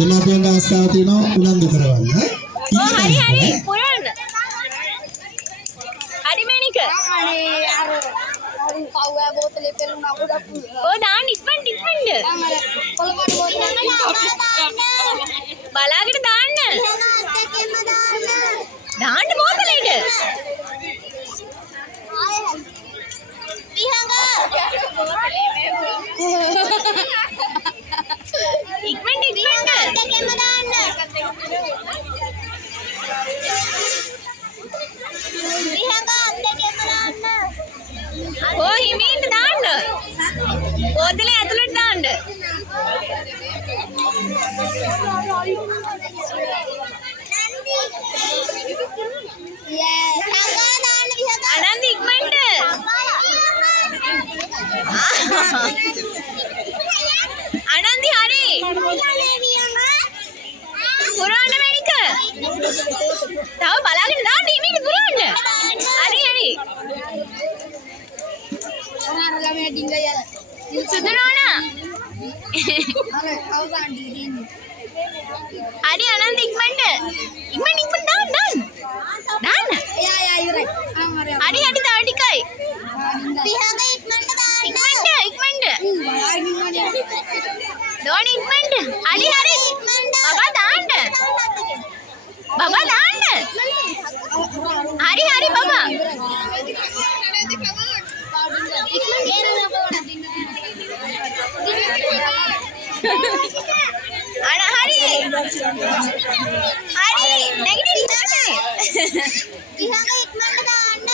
දෙමාපියන්ට අවස්ථාව තියෙනවා උනන්දු කරවන්න. හරි හරි පුරන්න. හරි මේනික. කව්වා බෝතලේ පෙරුණා ගොඩක්. දාන්න ඉක්මනට. කොළපාට බෝතලේ බලාගෙන දාන්න. දාන්න බෝතලෙට. ඉක්මනට. හිමීට දාන්න. බෝතලේ ඇතුළට දාන්න. අනන්ද ඉක්මනට. අනන්දි හරි. පුරවන්න මැනික. තව බලාගෙන දාන්න හිමීට පුරවන්න. හරි. ළමයා ඩිංග යලා. සුදු නෝනා. අවසන් ඩිංග. හරි අනන්ද ඉක්මනට. ඉක්මනට දාන්න. යා ඉවරයි. හරි තව ටිකයි. පිහාග ඉක්මනට දාන්න. ඉක්මනට. දෝනි ඉක්මනට. හරි. බබා දාන්න. හරි බබා. හරි නැගිටින්න.